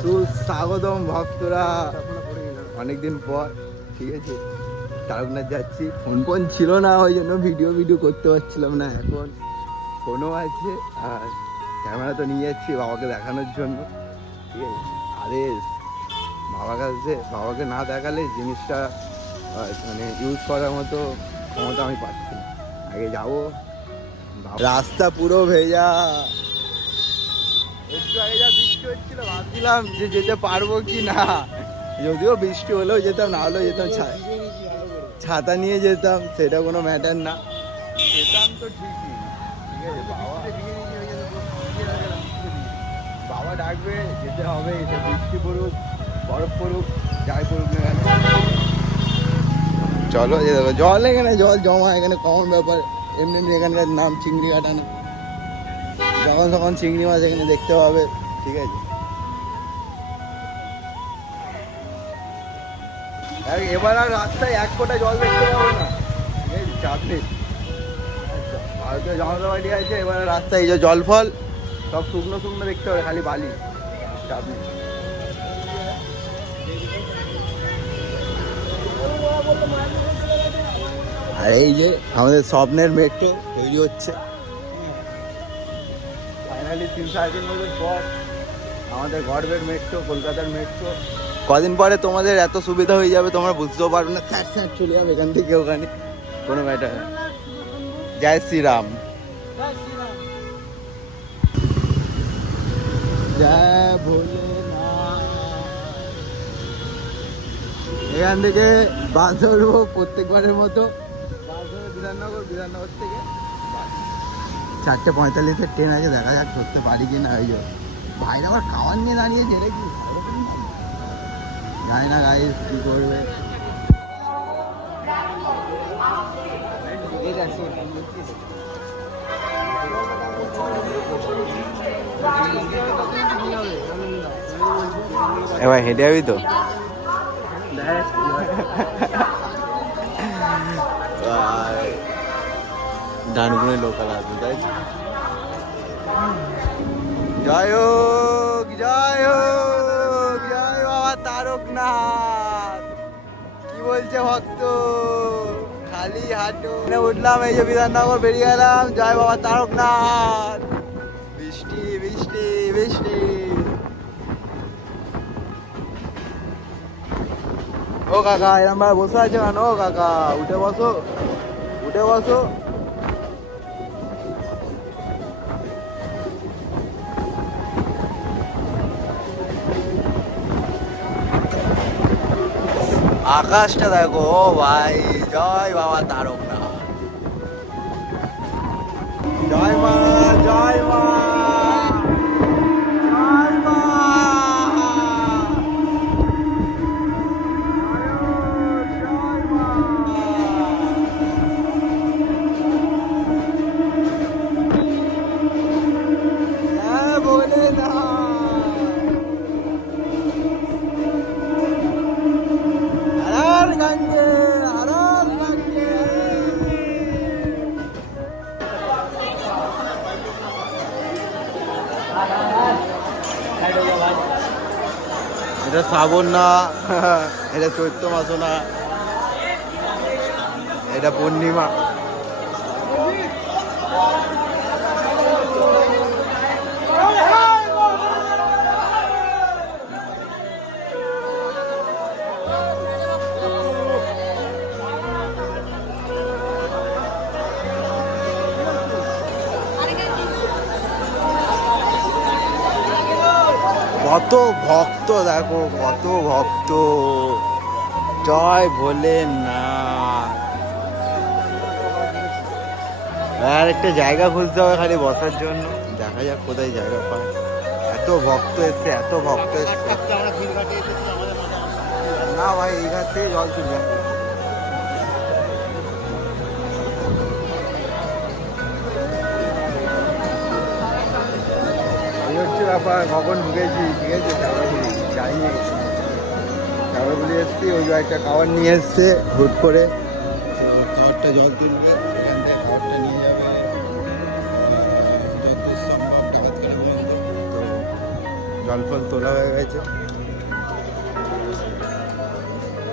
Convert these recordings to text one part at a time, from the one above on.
সুস্বাগতম ভক্তরা, অনেকদিন পর ঠিক আছে তারকনাথ যাচ্ছি। ফোন ছিল না, ওই জন্য ভিডিও করতে পারছিলাম না। এখন ফোনও আছে আর ক্যামেরা তো নিয়ে যাচ্ছি বাবাকে দেখানোর জন্য, ঠিক আছে। আরে বাবাকে না দেখালে জিনিসটা মানে ইউজ করার মতো ক্ষমতা আমি পাচ্ছি না। আগে যাবো। রাস্তা পুরো ভেজা, একটু আগে যা বৃষ্টি হচ্ছিল ভাবছিলাম যে যেতে পারবো কি না, যদিও বৃষ্টি হলেও যেতাম, না হলেও যেতাম, ছাতা নিয়ে যেতাম, সেটা কোনো ম্যাটার না, যেতাম তো ঠিকই, ঠিক আছে। বাবা ডাকবে, যেতে হবে, এটা বৃষ্টি পড়ুক বরফ পড়ুক যাই পড়ুক না কেন, চলো যেতে হবে। জল এখানে জল জমা, এখানে কমন ব্যাপার। এমনি এখানকার নাম চিংড়ি কাটানো, যখন তখন চিংড়ি মাছ এখানে দেখতে পাবে, ঠিক আছে। এবার আর রাস্তায় এক ফোঁটা জল দেখতে পাবো না, ঠিক আছে, চাপ নেই। ভারতীয় জনতা পার্টি আছে, এবার রাস্তায় এই যে জল ফল সব শুকনো শুকনো দেখতে হবে, খালি বালি, চাপ নেই। আর এই যে আমাদের স্বপ্নের মেট্রো তৈরি হচ্ছে ফাইনালি, 3-3.5 বছর পর আমাদের গর্বের মেট্রো, কলকাতার মেট্রো। কদিন পরে তোমাদের এত সুবিধা হয়ে যাবে তোমরা বুঝতেও পারবে না, স্যাট চলে যাবে এখান থেকে ওখানে, কোনো ম্যাটার না। জয় শ্রীরাম, জয় ভোলেনাথ। এখান থেকে বাস ধরবো প্রত্যেকবারের মতো, বাস ধরবো বিধাননগর থেকে 4:45-এর ট্রেন আছে, দেখা যাক ধরতে পারি কিনা। ওই যে ভাইরা আবার খাওয়ার নিয়ে দাঁড়িয়ে ঝেড়ে কি জানি না গাইস কি করবে। এবার হেঁটে যাবি তো, ডানকুনি লোকাল আসবে, তাই জয় হোক, জয় হোক, জয় বাবা তারকনাথ। কি বলছে ভক্ত, খালি হাঁটু উঠলাম, এই যে বিধাননগর বেরিয়ে গেলাম, জয় বাবা তারকনাথ। বৃষ্টি বৃষ্টি বৃষ্টি। ও কাকা এরম ভাবে বসে আছে কেন? ও কাকা উঠে বসো, উঠে বসো। আকাশটা দেখো ভাই, জয় বাবা তারকনাথ, জয় মা, জয় মা, জয় মা। হ্যাঁ বলে না, হর গঙ্গে হর গঙ্গে। এটা শ্রাবণ না, এটা চৈত্র মাসও না, এটা পূর্ণিমা। কত ভক্ত দেখো, কত ভক্ত, জয় ভোলেনাথ। আর একটা জায়গা খুঁজতে হবে খালি বসার জন্য, দেখা যাক কোথায় জায়গা পায়। এত ভক্ত এসছে, এত ভক্ত এসছে। না ভাই এই ঘাট থেকে জল তুলবে, ব্যাপার। কখন ঢুকেছি, ঠিক আছে, চাউড়াগুলি যাইনি, চাউড়াগুলি এসছি, ওই একটা খাবার নিয়ে এসছে হুট করে, তো খাবারটা জল তুলবে, এখান থেকে খাবারটা নিয়ে যাবে যত সম্ভব ডাকাতখালি বন্ধ, তো জল ফল তোলা হয়ে গেছে।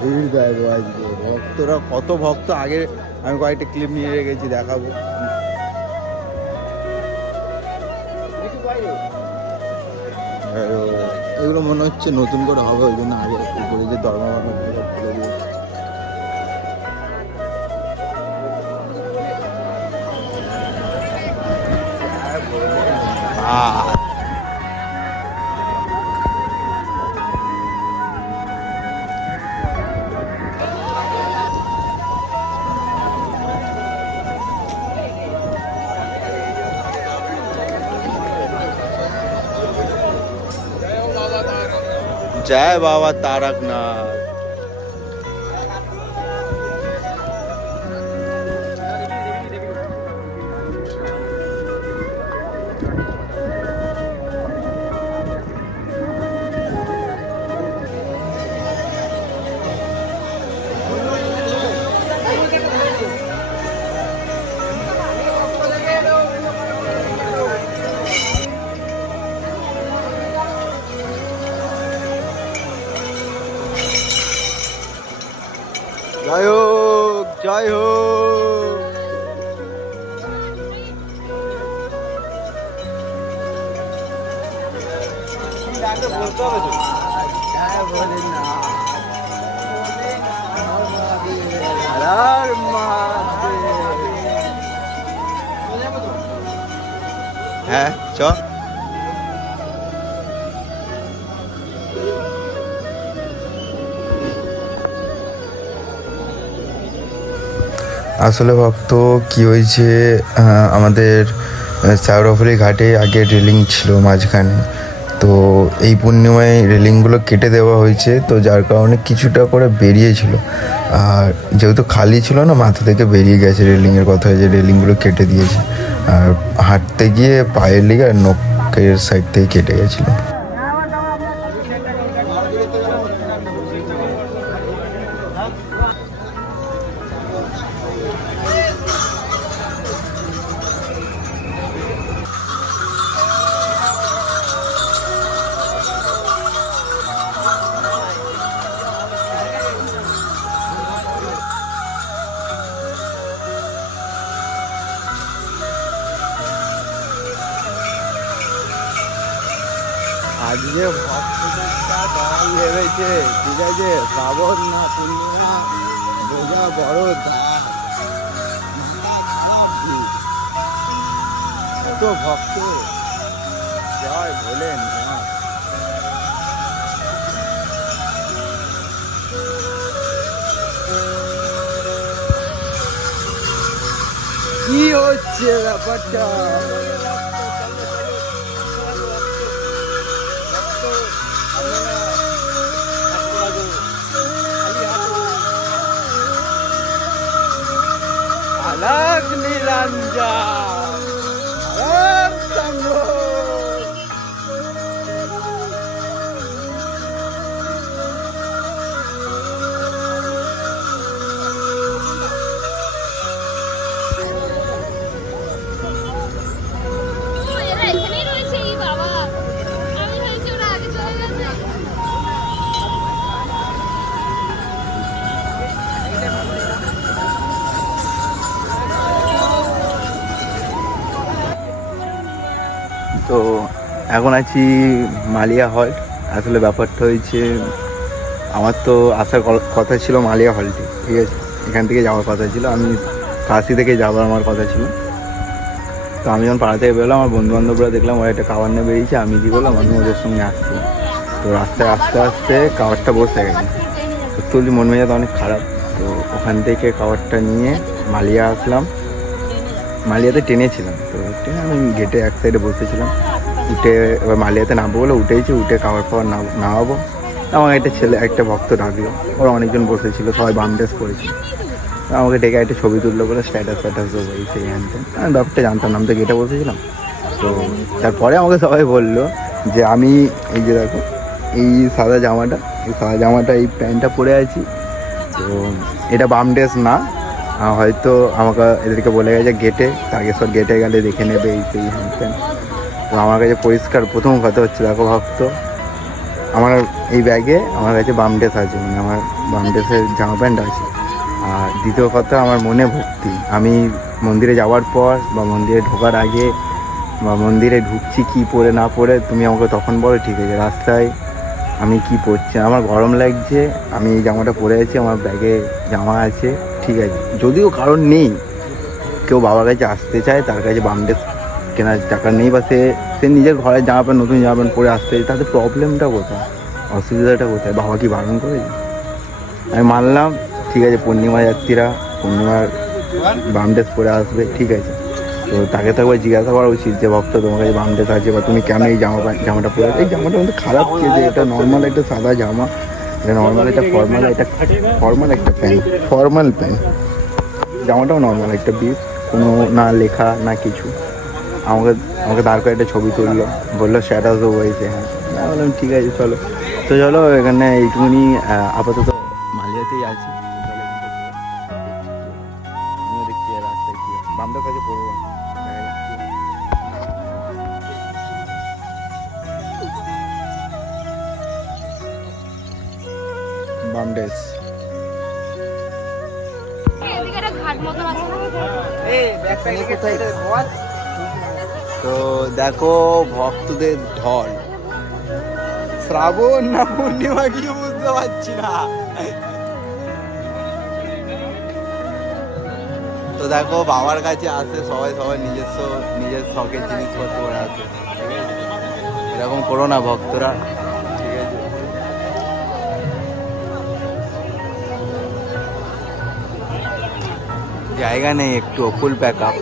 ভিড় দেখো আজকে ভক্তরা, কত ভক্ত। আগে আমি কয়েকটা ক্লিপ নিয়ে রেখেছি, দেখাবো। এগুলো মনে হচ্ছে নতুন করে হবে, ওই জন্য আগে উপরে যে দরমা খুলে দিয়ে जय बाबा तारकनाथ। जय हो, जय हो। है चो আসলে ভক্ত কি হয়েছে, আমাদের শ্যাওড়াফুলি ঘাটে আগে রেলিং ছিল মাঝখানে, তো এই পূর্ণিমায় রেলিংগুলো কেটে দেওয়া হয়েছে, তো যার কারণে কিছুটা করে বেরিয়েছিল। আর যেহেতু খালি ছিল না, মাথা থেকে বেরিয়ে গেছে রেলিংয়ের কথা, যে রেলিংগুলো কেটে দিয়েছে। আর হাঁটতে গিয়ে পায়ের লেগে আর নখের সাইড থেকে কেটে গেছিলো। আজকে ভক্তদেরটা দল ভেবেছে, ঠিক আছে, শ্রাবণ না পূর্ণিমা, রোজা বড় কত ভক্ত, জয় বলেন। কি হচ্ছে ব্যাপারটা? अलग निरंजन अलग संगो। তো এখন আছি মালিয়া হল। আসলে ব্যাপারটা হয়েছে, আমার তো আসার কথা ছিল মালিয়া হলটি, ঠিক আছে, এখান থেকে যাওয়ার কথা ছিল, আমি কাশি থেকে যাওয়ার আমার কথা ছিল। তো আমি যখন পাড়া থেকে বেরোলাম, আমার বন্ধুবান্ধবরা দেখলাম ওরা একটা কাবার নিয়ে বেরিয়েছে, আমি কী করলাম, আমি ওদের সঙ্গে আসছি। তো রাস্তায় আস্তে আস্তে কাবারটা বসে গেছে, সত্যি মন মেজাজ অনেক খারাপ। তো ওখান থেকে কাবারটা নিয়ে মালিয়া আসলাম, মালিয়াতে টেনেছিলাম। তো ট্রেনে আমি গেটে এক সাইডে বসেছিলাম, উঠে এবার মালিয়াতে নামবো বলে উঠেছি, উঠে খাবার পাওয়ার নামাবো, আমার একটা ভক্ত ডাকলো, ওরা অনেকজন বসেছিল, সবাই বাম ড্রেস করেছিল, আমাকে ডেকে একটা ছবি তুললো বলে স্ট্যাটাস দেবো এই সেই হ্যানতে। আমি ব্যাপারটা জানতাম না, আমি তো গেটে বসেছিলাম। তো তারপরে আমাকে সবাই বললো যে আমি এই যে দেখো এই সাদা জামাটা এই প্যান্টটা পরে আছি, তো এটা বাম ড্রেস না, হয়তো আমাকে এদেরকে বলে গেছে গেটে, তারকেশ্বর গেটে গেলে দেখে নেবে এই সেই হ্যান। তো আমার কাছে পরিষ্কার প্রথম কথা হচ্ছে, দেখো ভক্ত, আমার এই ব্যাগে আমার কাছে বাম ড্রেস আছে, মানে আমার বাম ড্রেসের জামা প্যান্ট আছে। আর দ্বিতীয় কথা, আমার মনে ভক্তি। আমি মন্দিরে যাওয়ার পর বা মন্দিরে ঢোকার আগে বা মন্দিরে ঢুকছি কী পরে না পরে তুমি আমাকে তখন বলো, ঠিক আছে রাস্তায় আমি কি পরছি, আমার গরম লাগছে, আমি এই জামাটা পরে আছি, আমার ব্যাগে জামা আছে, ঠিক আছে। যদিও কারণ নেই, কেউ বাবার কাছে আসতে চায়, তার কাছে বাম ড্রেস কেনার টাকা নেই, বা সে নিজের ঘরের জামা প্যান্ট, নতুন জামা প্যান্ট পরে আসতে চায়, তাতে প্রবলেমটা কোথায়, অসুবিধাটা কোথায়? বাবা কি বারণ করেছে? আমি মানলাম, ঠিক আছে, পূর্ণিমা যাত্রীরা পূর্ণিমার বাম ড্রেস পরে আসবে, ঠিক আছে। তো তাকে তো একবার জিজ্ঞাসা করা উচিত যে ভক্ত তোমার কাছে বাম ড্রেস আছে, বা তুমি কেন এই জামাটা পরে, এই জামাটা কিন্তু খারাপ কি, যে এটা নর্মাল একটা সাদা জামা, এটা নর্মাল একটা ফর্মাল একটা প্যান্ট, ফর্মাল প্যান্ট, জামাটাও নর্মাল একটা বিষ, কোনো না লেখা না কিছু। আমাকে দাঁড় করে একটা ছবি তুললো, বললো স্ট্যাটাস দেবো এসে। হ্যাঁ, আমি বললাম ঠিক আছে চলো। তো চলো এখানে এইটুকুনি আপাতত মালিয়াতেই আছি। আমিও দেখছি রাস্তায় কি বামটার কাছে পড়বো না। বামডেস তো দেখো ভক্তদের ঢল, শ্রাবণ না পূর্ণিমা কি বুঝতে পারছি না। তো দেখো বাবার কাছে আসে সবাই নিজের শখের জিনিসপত্র করে আসে, এরকম করো না ভক্তরা, ঠিক আছে। জায়গা নেই একটু, ফুল প্যাক আপ।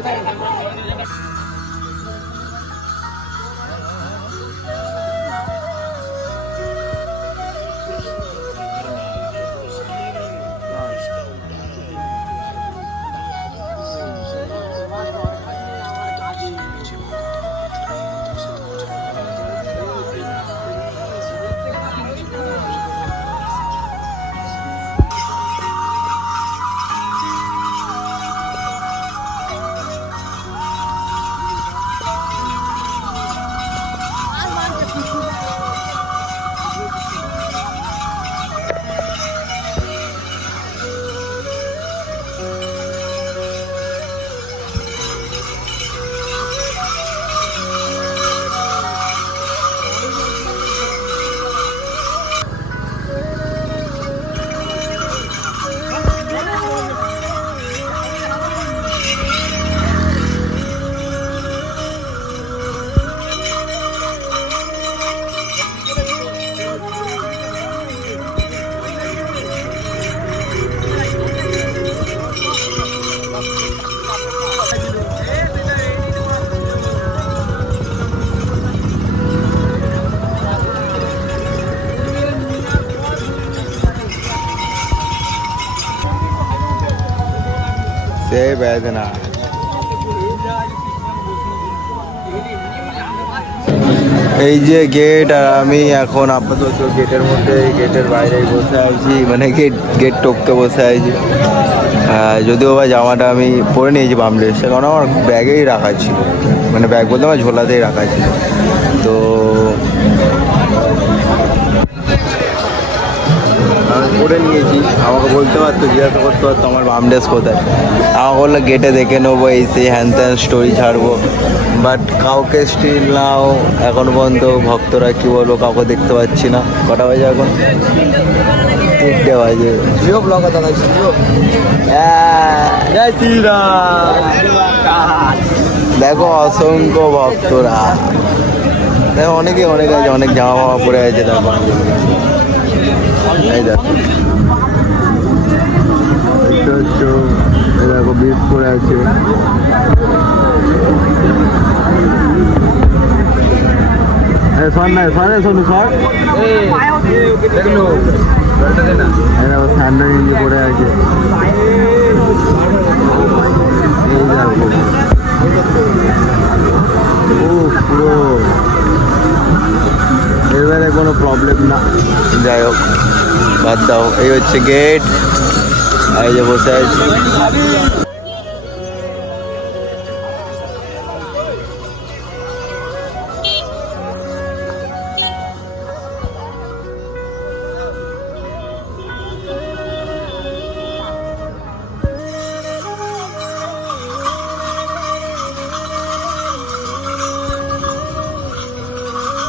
সেই বেদনা। এই যে গেট, আর আমি এখন আপাতত গেটের মধ্যে, গেটের বাইরে বসে আছি, মানে গেট টপকে বসে আছি। যদিও বা জামাটা আমি পরে নিয়েছি বাম ড্রেসটা, কারণ আমার ব্যাগেই রাখা ছিল, মানে ব্যাগ বলতে আমার ঝোলাতেই রাখা ছিল। তো আমি পরে নিয়েছি, আমাকে বলতে পারতো, জিজ্ঞাসা করতে পারতো আমার বাম ড্রেস কোথায়, আমাকে বললো গেটে দেখে নেবো, এই সেই হ্যান ত্যান স্টোরি ছাড়বো। বাট কাউকে স্টিল নাও এখন পর্যন্ত ভক্তরা কি বলবো, কাউকে দেখতে পাচ্ছি না। কটা বাজে এখন? 3টে বাজে। দেখো অসংখ্য ভক্তরা, দেখো অনেকে আছে, অনেক জামা ফামা পরে আছে, দেখো এই দেখো দেখো বিষ পরে আছে। শোনো সর, ঠান্ডা নিয়ে পড়ে আছে। ও পুরো এবারে কোনো প্রবলেম না, যাই হোক বাদ দাও। এই হচ্ছে গেট, এই যে বসে আছি।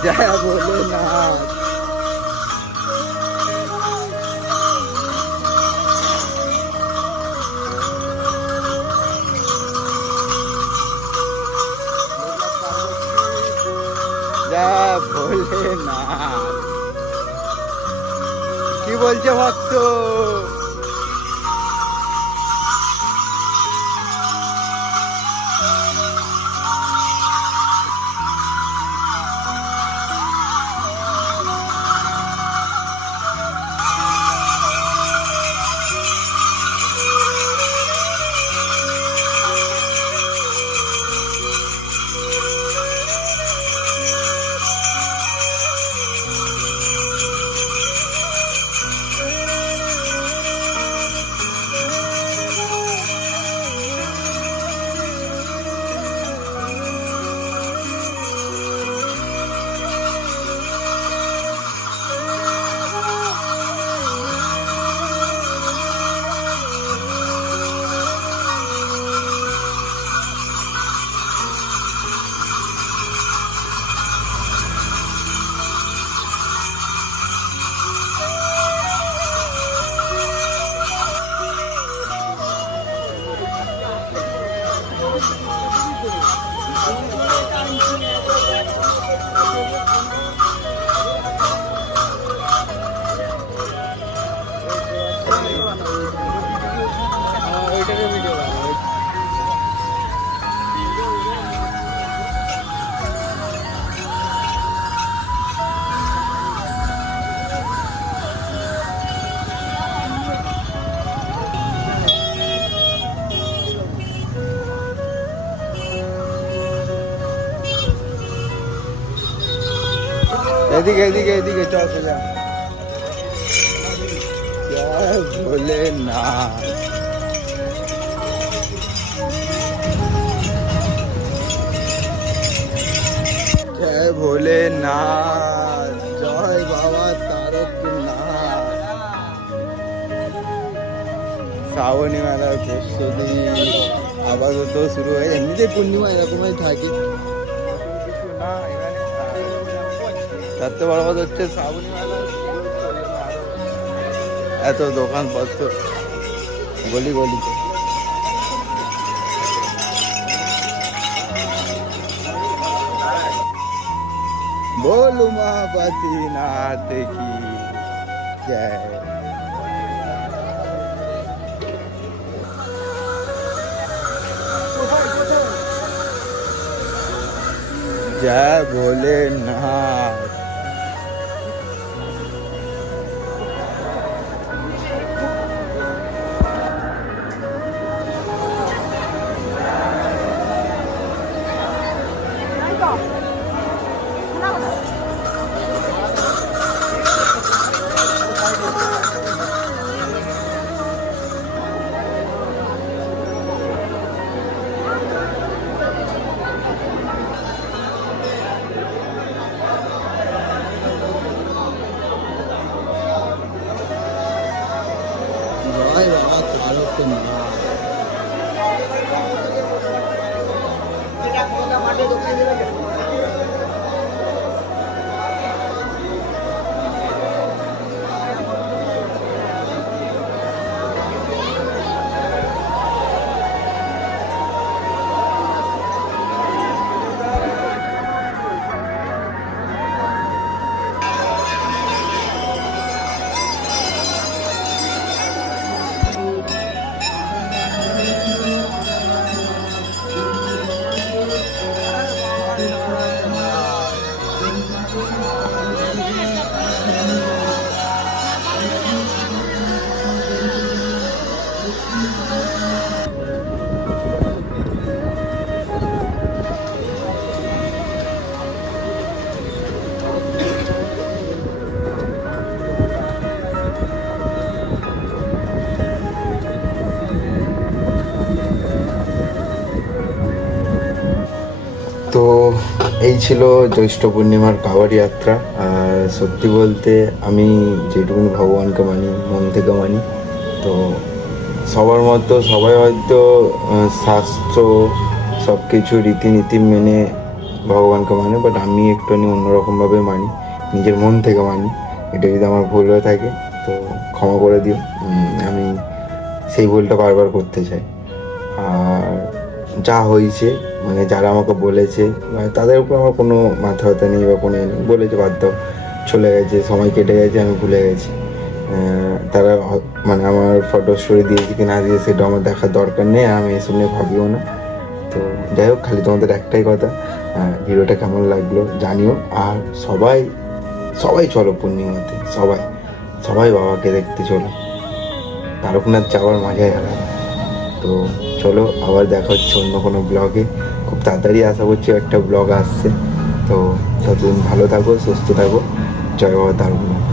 জয় ভোলেনাথ। জয় ভোলেনাথ। কি বলছে ভক্ত? এদিকে এদিকে এদিকে চল সোজা। জয় ভোলেনাথ। জয় ভোলেনাথ। জয় বাবা তারকনাথ। শ্রাবণী মেলার প্রস্তুতি আপাতত শুরু হয়ে, এমনিতে পূর্ণিমা এরকমই থাকে। তার তো বড় কথা হচ্ছে শ্রাবণী মেলা, এত দোকানপত্র গলি গলিতে। बोल उमापति नाथ की जय। जय भोलेनाथ। জয় বাবা তারকনাথ। তো এই ছিল জ্যৈষ্ঠ পূর্ণিমার কাঁওয়ার যাত্রা। আর সত্যি বলতে আমি যেটুকুনি ভগবানকে মানি, মন থেকে মানি, তো সবার মতো সবাই হয়তো শাস্ত্র সব কিছু রীতিনীতি মেনে ভগবানকে মানে, বাট আমি একটুখানি অন্যরকমভাবে মানি, নিজের মন থেকে মানি। এটা যদি আমার ভুল হয়ে থাকে তো ক্ষমা করে দিও। আমি সেই ভুলটা বারবার করতে চাই। আর যা হয়েছে, মানে যারা আমাকে বলেছে তাদের উপর আমার কোনো মাথা ব্যথা নেই বা কোনো নেই, বলেছে বাদ দাও, চলে গেছে, সময় কেটে গেছে, আমি ভুলে গেছি। তারা মানে আমার ফটো স্টোরি দিয়েছে কি না দিয়েছে সেটা আমার দেখার দরকার নেই, আমি এসব নিয়ে ভাবিও না। তো যাই হোক, খালি তোমাদের একটাই কথা, ভিডিওটা কেমন লাগলো জানিও। আর সবাই সবাই চলো পূর্ণিমাতে, সবাই সবাই বাবাকে দেখতে চলো, তারকনাথ যাওয়ার মজাই আলাদা। তো চলো, আবার দেখা হচ্ছে অন্য কোনো ব্লগে। খুব তাড়াতাড়ি আশা করছি একটা ব্লগ আসছে। তো ততদিন ভালো থাকো, সুস্থ থাকো। জয় বাবা তারকনাথ।